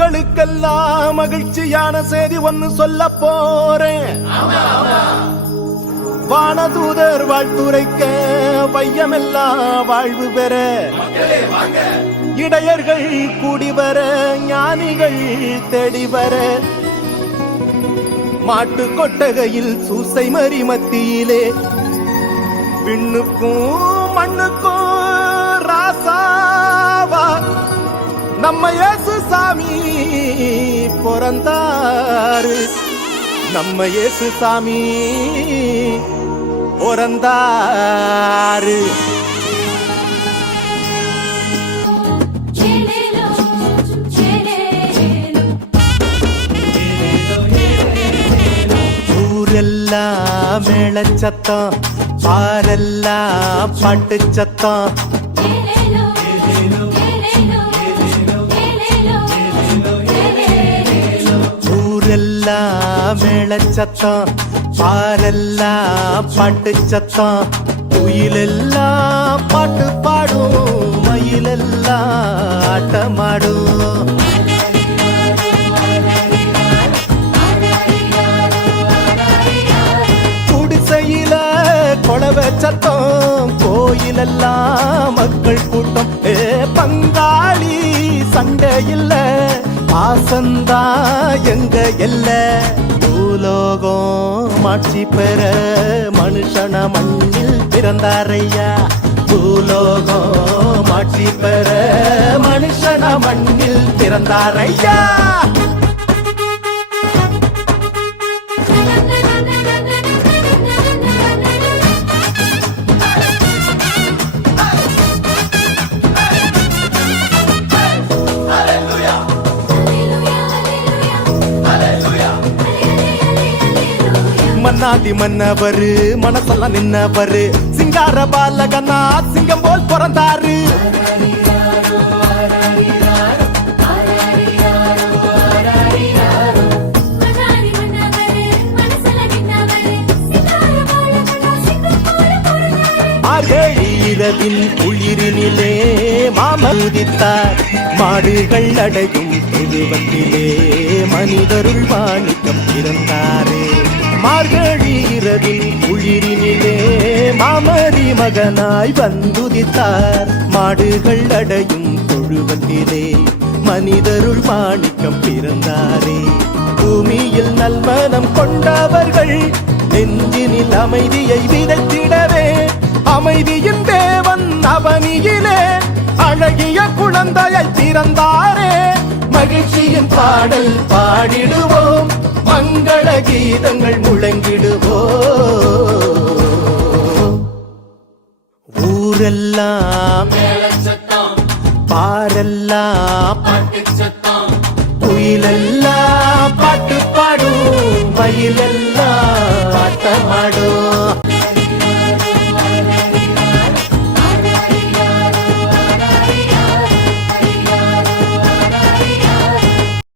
மக்களுக்கெல்லாம் மகிழ்ச்சியான செய்தி ஒன்னு சொல்ல போறேன். வானதூதர் வாழ்த்துரைக்க வையமெல்லாம் வாழ்வு பெற, இடையர்கள் கூடி வர, ஞானிகள் தேடி வர, மாட்டு கொட்டகையில் சூசை மறி மத்தியிலே விண்ணுக்கும் மண்ணுக்கும் ராசாவா நம்ம இயேசு சாமி பிறந்தாரு. நம்ம இயேசு சாமி பிறந்தாரு. ஊரெல்லாம் மேளச்சத்தம், பாரெல்லாம் பாட்டு சத்தம். ஊரெல்லாம் மேளச்சத்தம், பாரெல்லாம் பாட்டு சத்தம். குயிலெல்லாம் பாட்டு பாடும், மயிலெல்லாம் ஆட்டமாடும். குடிசையில கொளவ சத்தம், கோயிலெல்லாம் மக்கள் கூட்டம். பங்காளி சண்டை இல்ல, பாசந்தா எங்க எல்ல. பூலோகம் மாட்சி பெற மனுஷன மண்ணில் பிறந்தாரையா. பூலோகம் மாட்சி பெற மனுஷன மண்ணில் பிறந்தாரையா. மன்னாதி மன்னவரு மனசெல்லாம் நின்னவரு, சிங்கார பாலகனா சிங்கம் போல் பிறந்தாரு. இரவின் குளிரினிலே மாமதித்தார், மாடுகள் அடையும் தொழுவத்திலே மனிதருள் மாணிக்கம் பிறந்தாரே. மார்கழி இரவில் குளிரினிலே மாமரி மகனாய் வந்துதித்தார், மாடுகள் அடையும் தொழுவத்திலே மனிதருள் மாணிக்கம் பிறந்தாரே. பூமியில் நல்மனம் கொண்டவர்கள் நெஞ்சினில் அமைதியை விதைத்திடவே, அமைதியின் தேவன் அவனியிலே அழகிய குழந்தையை பிறந்தாரே. மகிழ்ச்சியின் பாடல் பாடிடுவோம், மங்கள கீதங்கள் முழங்கிடுவோம். ஊரெல்லாம் பாரெல்லாம் குயிலெல்லாம் பாட்டு பாடும், மயிலெல்லாம்